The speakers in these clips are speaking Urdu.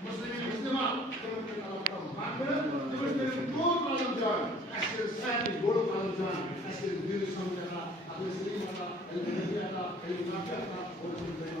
Müslüman, Cumhuriyet Allah'tan makbule, Cumhuriyet'in doğru alınacağını, eski sahip doğru alınacağını, eski bir sanatına, akıl selimata, el-bediyata, el-nakiyata, o Cumhuriyet'in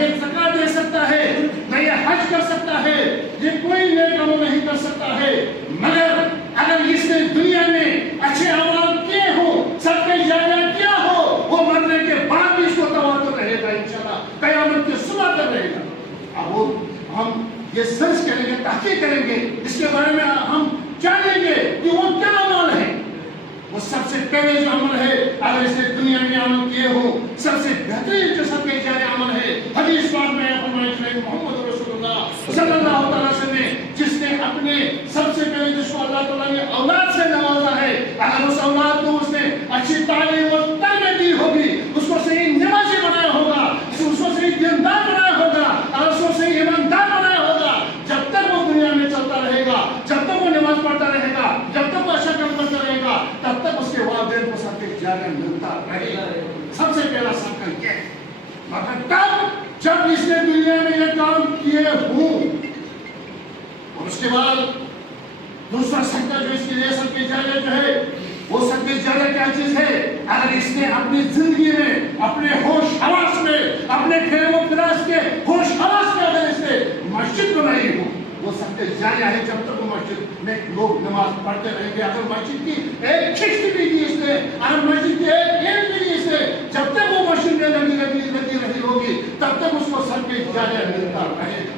یہ زکات دے سکتا ہے، نہ یہ حج کر سکتا ہے، یہ کوئی نیک عمل نہیں کر سکتا ہے، مگر اگر اس نے دنیا میں اچھے اعمال کیے ہوں، صدقہ جاریہ کیا ہو، وہ مرنے کے بعد بھی اس کو تواتر رہے گا، انشاءاللہ قیامت کے صبح تک رہے گا۔ اب وہ ہم یہ سرچ کریں گے، تحقیق کریں گے، اس کے بارے میں ہم جانیں گے کہ وہ کیا عمل ہے۔ وہ سب سے پہلے جو عمل ہے، اگر اس نے دنیا میں عمل کیے ہو، سب سے بہترین جو صدقہ جاریہ عمل ہے، حدیث پاک میں فرمایا کہ محمد رسول اللہ صلی اللہ علیہ وسلم نے جس نے اپنے سب سے پہلے جس کو اللہ تعالیٰ نے اولاد سے نوازا ہے، اگر اس اولاد کو اس نے اچھی تعلیم اور تربیت دی ہوگی، اس کو صحیح نمازی بنایا ہوگا، اس کو صحیح دیندار بنایا ہوگا، اور اس کو صحیح ایماندار بنایا ہوگا، جب تک وہ دنیا میں چلتا رہے گا، جب تک وہ نماز پڑھتا رہے گا، جب تک وہ اچھا کام کرتا رہے گا، تب تک اس کے والدین کو صدقہ جاریہ ملتا رہے گا۔ سب سے پہلا صدقہ یہ ہے، مگر تب جب اس نے دنیا میں یہ کام کیے ہوں، اور اس کے بعد دوسرا صدقہ جو اس کے لیے صدقہ جاریہ جو ہے، وہ صدقہ جاریہ کیا چیز ہے؟ اگر اس نے اپنی زندگی میں، اپنے ہوش حواس میں، اپنے خیم و فراش کے ہوش حواس میں اگر اس نے مسجد بنائی ہو، وہ صدقہ جاریہ ہے۔ جب تک وہ مسجد میں لوگ نماز پڑھتے رہیں گے، اگر مسجد کی ایک کھشت بھی دی اس نے، اگر مسجد کی ایک اینٹ بھی دی اس نے، جب تک وہ مسجد میں لگی رہی ہوگی، تب تک اس کو صدقہ جاریہ ملتا رہے گا۔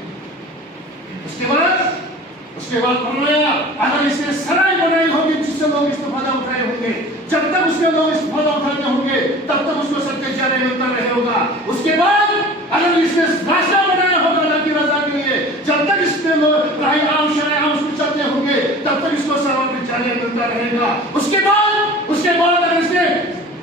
اس کے بعد فرمایا اگر اس نے سرائے بنائی ہوگی جس سے لوگ استفادہ اٹھائے ہوں گے، جب تک اس میں لوگ استفادہ اٹھاتے ہوں گے، تب تک اس کو صدقہ جاریہ ملتا رہے ہوگا۔ اس کے بعد اگر اس نے راستہ بنایا ہوگا اللہ کی رضا کے لیے، جب تک اس میں لوگ راہ عام شرع عام اس میں چلتے ہوں گے، تب تک اس کو ثواب جاریہ ملتا رہے گا۔ اس کے بعد اگر اس نے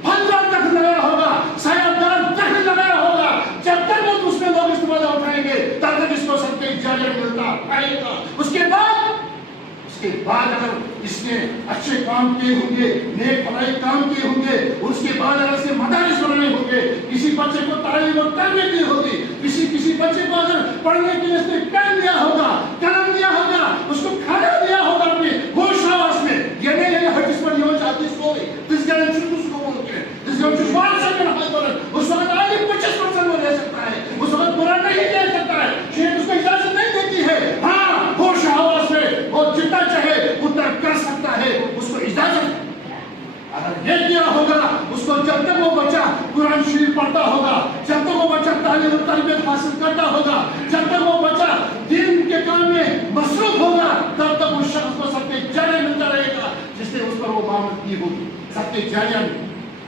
پھلدار درخت لگایا ہوگا، سایہ دار درخت لگایا ہوگا، جب تک وہ اس میں لوگ استفادہ اٹھائیں گے، تب تک اس کو صدقہ جاریہ ملتا رہے گا۔ اس کے بعد اگر اس نے اچھے کام کیے ہوں گے، نیک بھلائی کام کیے ہوں گے، اس کے بعد اگر اس نے مدارس بنائے ہوں گے، کسی بچے کو تعلیم اور تربیت دی ہوگی، کسی بچے کو اگر پڑھنے کے لیے اس نے پین دیا ہوگا، قلم دیا ہوگا، اس کو کھانا دیا ہوگا اپنے ہوش حواس میں، یہ نہیں ہے کہ جس پر یہ چاہتی سوری جس کا اس کو بولتے ہیں، جس کا جو بات سے میں حال بولے، اس وقت آگے 25% وہ لے سکتا ہے، اس وقت برا نہیں لے سکتا ہے، شریعت اس کو اجازت نہیں دیتی ہے۔ ہاں ہوش حواس میں وہ جتنا چاہے اتنا کر سکتا ہے، اس کو اجازت ہے۔ اگر یہ کیا ہوگا، اس کو جب تک وہ بچہ قرآن شریف پڑھتا ہوگا، جب تک وہ بچہ تعلیم و تربیت حاصل کرتا ہوگا، جب تک وہ بچہ دین کے کام میں مصروف ہوگا، تب تک اس شخص کو صدقہ جاریہ ملتا رہے گا جس نے اس پر وہ معاملت کی ہوگی صدقہ جاریہ میں۔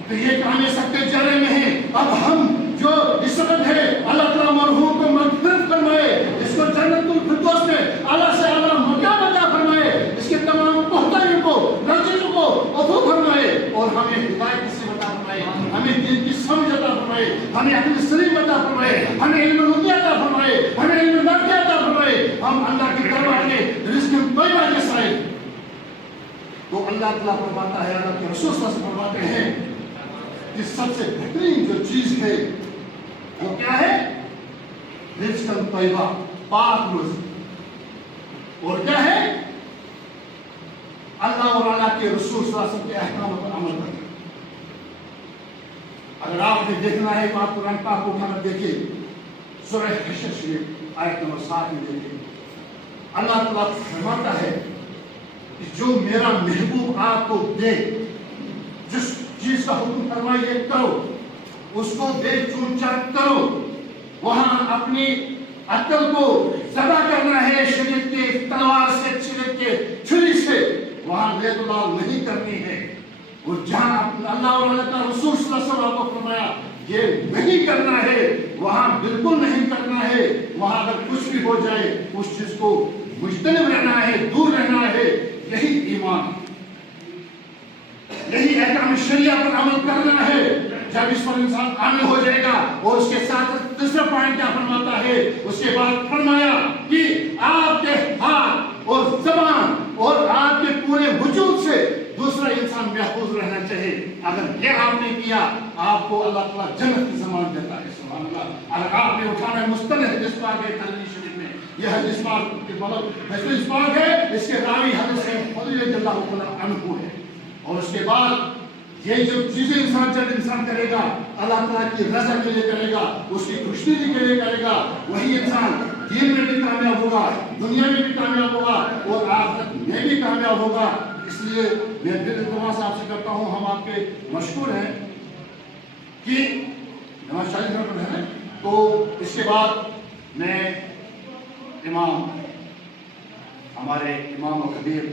تو یہ کام صدقہ جاریہ میں ہے۔ اب ہم جو اس وقت ہے، اللہ تعالیٰ مرحوم کو مغفرت فرمائے، اس کو جنت الفردوس میں اعلیٰ سے اعلیٰ مقام عطا فرمائے، اس کے تمام کوتاہیوں کو، رنجشوں کو عفو فرمائے، اور ہمیں ہدایت نصیب عطا فرمائے، ہمیں دین کی سمجھ عطا فرمائے، ہمیں عقل سلیم عطا فرمائے، ہمیں علم نافع عطا فرمائے، ہمیں علم نافع عطا فرمائے، ہم اللہ کے دربار میں رزق طیبہ کے سائے۔ تو اللہ تعالیٰ فرماتا ہے، اللہ کے رسول صلی اللہ علیہ وسلم فرماتے ہیں کہ سب سے بہترین جو چیز ہے وہ کیا ہے؟ رزق طیبہ، پاک رزق۔ اور کیا ہے؟ اللہ اور اللہ کے رسول صلی اللہ علیہ وسلم کے احکامات پر عمل کرنا۔ اگر آپ نے دیکھنا ہے تو آپ قرآن پاک کو اٹھا کر دیکھیے، سورہ حشر شریف آیت نمبر 7 میں دیکھیے، اللہ تعالیٰ فرماتا ہے کہ جو میرا محبوب آپ کو دے، جس چیز کا حکم فرمائے یہ کرو، اس کو بے چون چاک کرو، وہاں اپنی عقل کو ذبح کرنا ہے شریعت کے تلوار سے، شریعت کے چھری سے، وہاں بیت اللہ نہیں کرنی ہے۔ اور جہاں اللہ اور اللہ کا رسول صلی اللہ علیہ وسلم کو فرمایا یہ نہیں کرنا ہے، وہاں بالکل نہیں کرنا ہے، وہاں اگر کچھ بھی ہو جائے اس چیز کو مجتنب رہنا ہے، دور رہنا ہے۔ یہی ایمان، یہی احکام شریعہ پر عمل کرنا ہے۔ جب اس پر انسان عامل ہو جائے گا، اور اس کے ساتھ دوسرا پوائنٹ کیا فرماتا ہے؟ اس کے بعد فرمایا کہ آپ کے ہاتھ اور زبان اور آپ کے پورے وجود سے دوسرا انسان محفوظ رہنا چاہیے۔ اگر یہ آپ نے کیا، آپ کو اللہ تعالیٰ جنت کی ضمانت دیتا ہے۔ سبحان اللہ۔ اگر آپ نے اٹھانا ہے، مستند حدیث پاک ہے ترمذی شریف میں، یہ حدیث پاک کے مطلب حدیث پاک ہے، اس کے راوی حدیث ہے فضل رضی اللہ عنہ ہے۔ اور اس کے بعد یہ جو چیزیں انسان جب انسان کرے گا، اللہ تعالیٰ کی رضا کے لیے کرے گا، اس کی خوشنودی کے لیے کرے گا، وہی انسان دین میں بھی کامیاب ہوگا، دنیا میں بھی کامیاب ہوگا اور آخرت میں بھی کامیاب ہوگا۔ اس لیے میں دل التماس آپ سے کرتا ہوں، ہم آپ کے مشکور ہیں کہ نماز 40 منٹ پر ہے، تو اس کے بعد میں ہمارے امام و کبیر